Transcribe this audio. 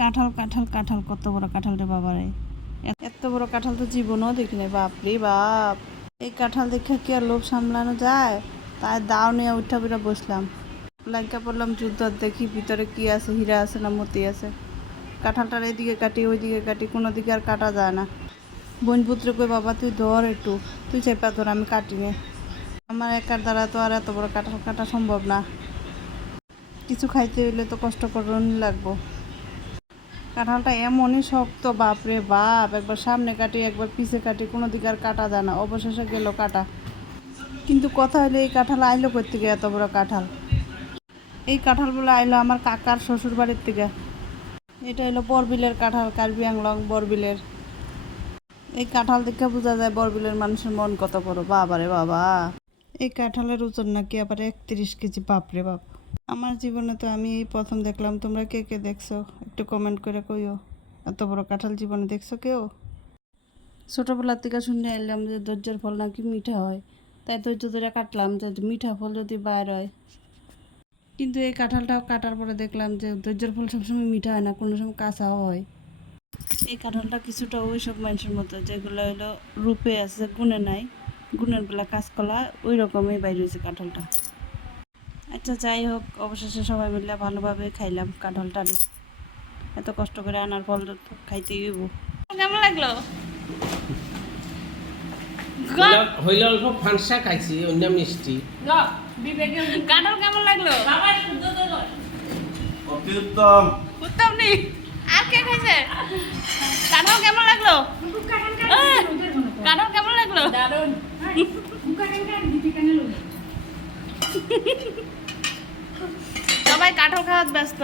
কাঁঠাল কাঁঠাল কাঁঠাল, কত বড় কাঁঠাল রে বাবা রে! এত বড় কাঁঠাল তো জীবনেও দেখি নাই, বাপ রে বাপ! এই কাঁঠাল দেখে কি আর লোভ সামলানো যায়? তাই দাও নিয়ে উঠা পিঠা বসলাম, লাইকা পড়লাম যুদ্ধ, দেখি ভিতরে কি আছে, হীরা আছে না মতি আছে। কাঁঠালটার এদিকে কাটি ওইদিকে কাটি, কোনো দিকে আর কাটা যায় না। বোন পুত্র কই, বাবা তুই ধর একটু, তুই চেপা ধর, আমি কাটি নে। আমার একার দ্বারা তো আর এত বড় কাঁঠাল কাটা সম্ভব না। কিছু খাইতে হইলে তো কষ্ট করণই লাগবো। কাঁঠালটা এমনই শক্ত, বাপরে বাপ! একবার সামনে কাটি একবার পিছে কাটি, কোনো দিকে আর কাটা যায় না। অবশেষে গেল কাটা। কিন্তু কথা হইলে এই কাঁঠাল আইলো কই থেকে, এত বড় কাঁঠাল? এই কাঁঠালগুলো আইলো আমার কাকার শ্বশুর বাড়ির থেকে। এটা হলো বরবিলের কাঁঠাল, কার্বি আংলং বরবিলের। এই কাঁঠাল দেখে বোঝা যায় বরবিলের মানুষের মন কত বড়, বাবারে বাবা! এই কাঁঠালের ওজন নাকি আবার 31 কেজি, বাপরে বাপ! আমার জীবনে তো আমি এই প্রথম দেখলাম। তোমরা কে কে দেখছো একটু কমেন্ট করে কইও। এত বড় কাঁঠাল জীবনে দেখছো কেউ? ছোটোবেলার থেকে শুনে এলাম যে ধৈর্যের ফল নাকি মিঠা হয়, তাই ধৈর্য ধরে কাটলাম যে মিঠা ফল যদি বাইর হয়। কিন্তু এই কাঁঠালটাও কাটার পরে দেখলাম যে ধৈর্যের ফল সবসময় মিঠা হয় না, কোনো সময় কাঁচাও হয়। এই কাঁঠালটা কিছুটা ওই সব মানুষের মতো যেগুলো হলো রূপে আছে, গুণে নাই, গুণের বেলা কাঁচকলা, ওই রকমই বাইর হয়েছে কাঁঠালটা। আচ্ছা যাই হোক, অবশেষে সবাই মিলে ভালোভাবে খাইলাম কাঁঠালটা। এত কষ্ট করে আনার ফল তো খাইতে হইব। কেমন লাগলো? হইলে অল্প ফানসা খাইছি, অন্য মিষ্টি। কাঁঠাল কেমন লাগলো? অত্যুত্তম। উত্তম নেই, আর কে খাইছে? কাঁঠাল কেমন লাগলো? কাঁঠাল কেমন লাগলো? দারুণ। সবাই কাঁঠাল খাওয়ার ব্যস্ত।